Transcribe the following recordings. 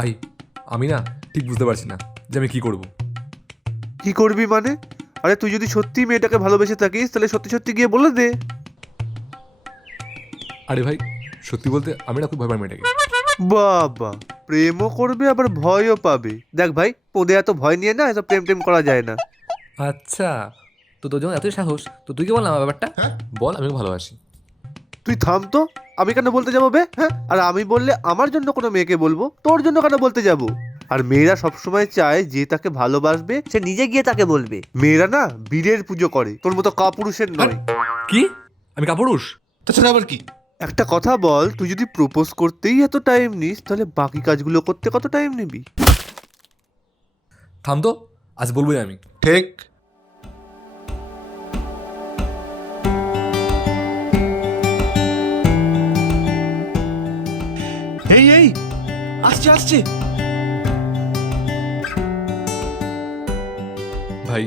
ভাই আমি না ঠিক বুঝতে পারছি না যে আমি কি করব। কি করবি মানে? আরে তুই যদি সত্যি মেয়েটাকে ভালোবেসে থাকিস তাহলে সত্যি সত্যি গিয়ে বলে দে। আরে ভাই সত্যি বলতে আমি না খুব ভয় পাই মেয়েটাকে। বাবা প্রেমও করবে আবার ভয়ও পাবে। দেখ ভাই পোদে এত ভয় নিয়ে না এত প্রেম টেম করা যায় না। আচ্ছা তো তোর যখন এতই সাহস তো তুই কি বল না আমার ব্যাপারটা? বল আমি ভালোবাসি। তুই থাম তো। আমি কেন বলতে যাব বে? হ্যাঁ? আর আমি বললে আমার জন্য কোনো মেয়েকে বলব? তোর জন্য কেন বলতে যাব? আর মেয়েরা সবসময় চায় যে তাকে ভালোবাসবে সে নিজে গিয়ে তাকে বলবে। মেয়েরা না বীরের পুজো করে। তোর মতো কাপুরুষের নয়। কি? আমি কাপুরুষ? তাছাড়া আবার কি? একটা কথা বল তুই যদি প্রপোজ করতেই এত টাইম নিস তাহলে বাকি কাজগুলো করতে কত টাইম নিবি? থাম তো আজ বলবোই আমি। ঠিক। আসছে আসছে। ভাই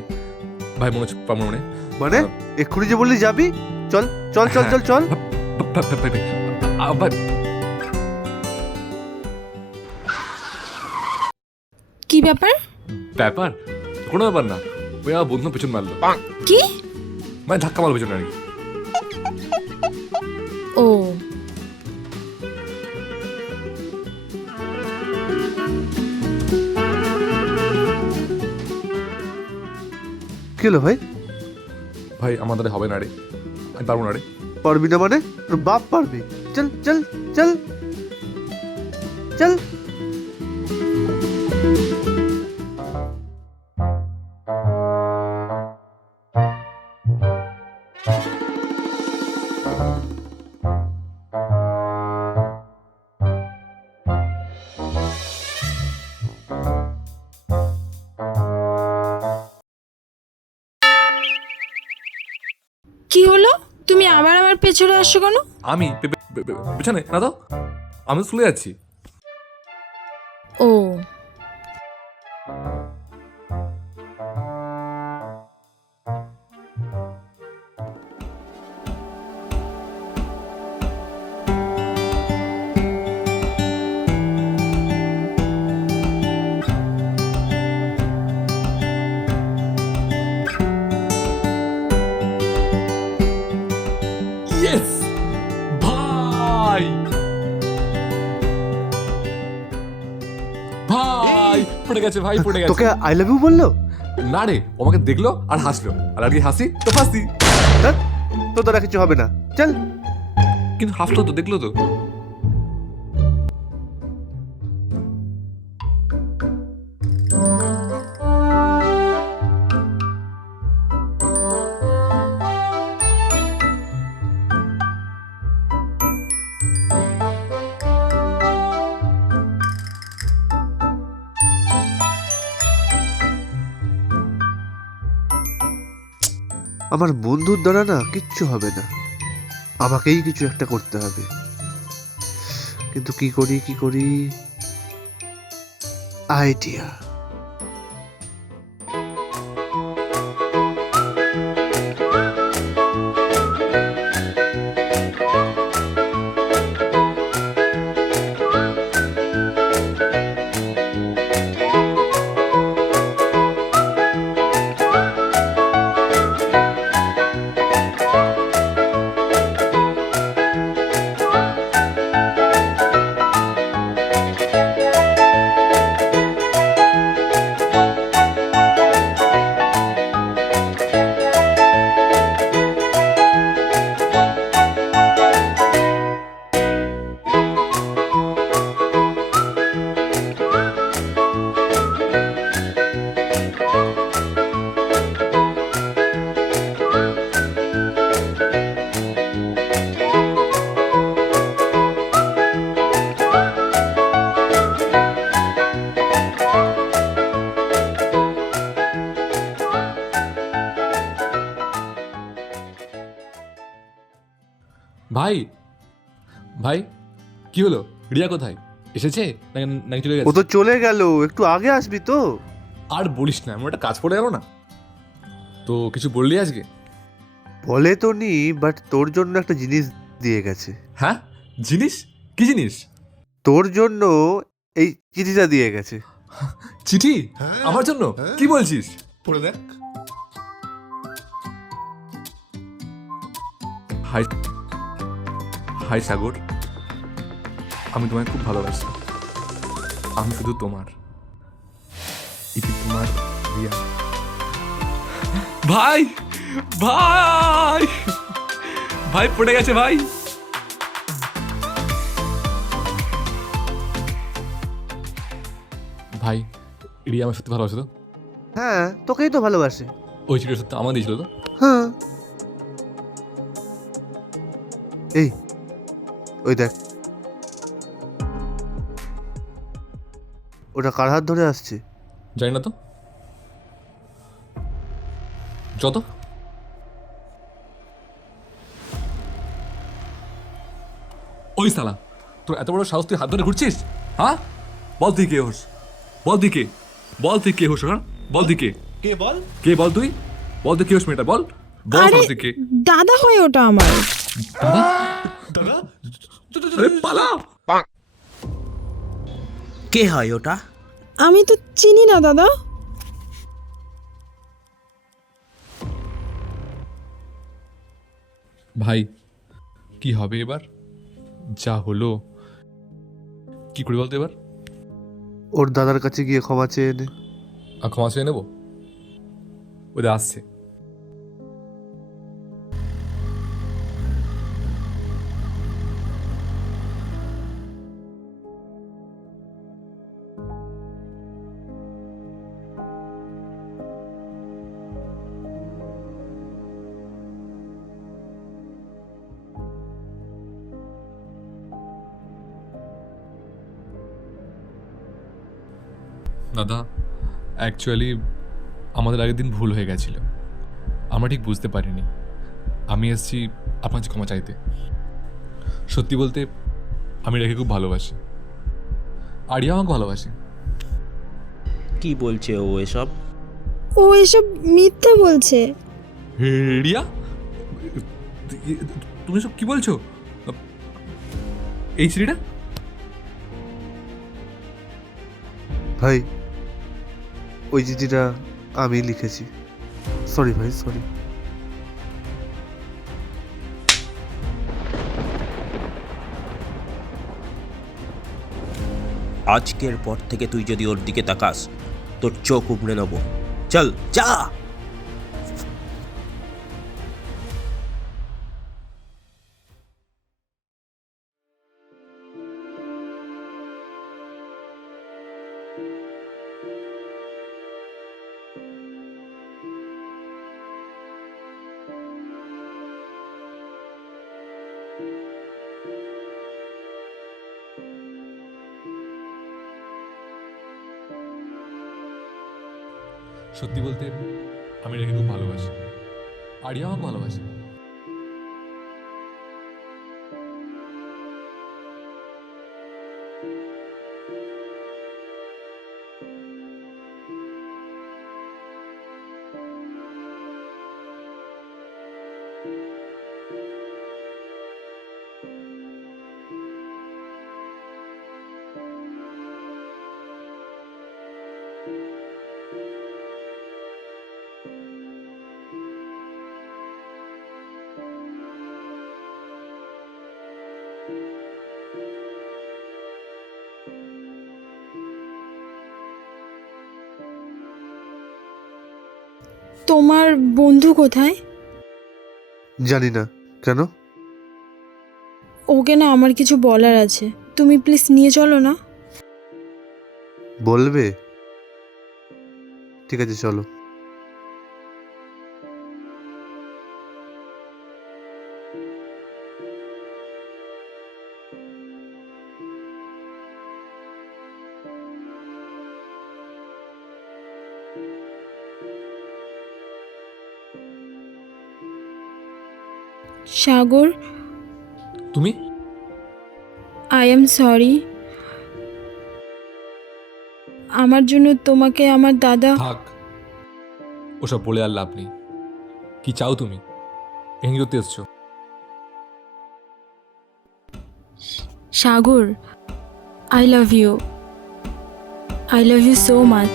ভাই মনে হচ্ছে পারব মনে? মানে এক্ষুনি যে বললি যাবি? চল চল চল চল চল। ভাই কি ব্যাপার? ব্যাপার? কোনো ব্যাপার না। ওই আমার বন্ধু পেছন মারলো। কি? মানে ধাক্কা মারলো পেছনে আর কি। কি হলো ভাই? ভাই আমাদের হবে না রে। আমি পারব না রে। পারবি না মানে? তোর বাপ পারবে। চল চল চল। চল। আমার আসছো কেন? আমি পেছনে না তো আমি স্কুলে যাচ্ছি। ও গেছে ভাই পড়ে গেছে। তোকে আই লাভ ইউ বলল? না রে ওমাকে আমাকে দেখল আর হাসলো। আর আর কি হাসি তো হাসি। তো তো দ্বারা কিছু হবে না। চল। কিন্তু হাসলো তো দেখল তো। আমার বন্ধুর দ্বারা না কিচ্ছু হবে না। আমাকেই কিছু একটা করতে হবে। কিন্তু কি করি কি করি? আইডিয়া ভাই ভাই কি হলো? রিয়া কোথায়? এসেছে? নাকি চলে ও তো চলে গেল একটু আগে আসবি তো। আর বলিস না আমার একটা কাজ পড়ে গেল না। তো কিছু বললি আজকে? বলে তো নি বাট তোর জন্য একটা জিনিস দিয়ে গেছে। হ্যাঁ? জিনিস? কি জিনিস? তোর জন্য এই চিঠিটা দিয়ে গেছে। চিঠি? হ্যাঁ, আমার জন্য? হ্যাঁ। কি বলছিস? পড়ে দেখ। হাই। হাই সাগর আমি তোমায় খুব ভালোবাসি। আমি শুধু তোমার। ইতি তোমার রিয়া। ভাই ভাই ভাই পড়ে গেছে ভাই। ভাই রিয়া আমার সত্যি ভালোবাসে তো? হ্যাঁ তোকেই তো ভালোবাসে। ওই চিঠিটা সত্যি আমার দিয়েছিল তো? হ্যাঁ। এই ওই দেখ। ওটা কার হাত ধরে আসছে? জানি না তো। যত। ওই সালা তোর এত বড় সাহস তুই হাত ধরে ঘুরছিস? হ্যাঁ? বল তুই কে হোস? বল তুই কে? বল তুই কে হোস হ্যাঁ? বল তুই কে? কে বল? কে বল তুই? বল তুই কে হোস মেয়েটা বল? বল তুই কে? দাদা হয় ওটা আমার। দাদা? আরে পালা। কে হয় ওটা? আমি তো চিনি না দাদা। ভাই কি হবে এবার? যা হলো। কি করি বলতো এবার? ওর দাদার কাছে গিয়ে ক্ষমা চেয়ে নে। আর ক্ষমা চেয়ে নেব? ওদের আসছে। দাদা অ্যাকচুয়ালি আমাদের আগের দিন ভুল হয়ে গেছিল। আমরা ঠিক বুঝতে পারিনি। আমি এসেছি আপনার ক্ষমা চাইতে। সত্যি বলতে আমি রেখে খুব ভালোবাসি। আরিয়া আমাকে ভালোবাসে। কি বলছে ও এসব? ও এসব মিথ্যে বলছে। রিয়া? তুমি সব কি বলছো? এই সিঁড়িটা? ভাই ওই চিঠিটা আমি লিখেছি। সরি ভাই সরি আজকের পর থেকে তুই যদি ওর দিকে তাকাস, তোর চোখ উপড়ে নেব। চল, যা! সত্যি বলতে আমি খুব ভালোবাসি। আরিয়াও ভালোবাসে। তোমার বন্ধু কোথায়? জানি না। কেন? ওকে না আমার কিছু বলার আছে। তুমি প্লিজ নিয়ে চলো না। বলবে? ঠিক আছে চলো। সাগর। তুমি? আই এম সরি আমার জন্য তোমাকে আমার দাদা থাক। ওসব বলে আর লাভ নেই। কি চাও তুমি? করতে এসছো। Sagar I love you I love you so much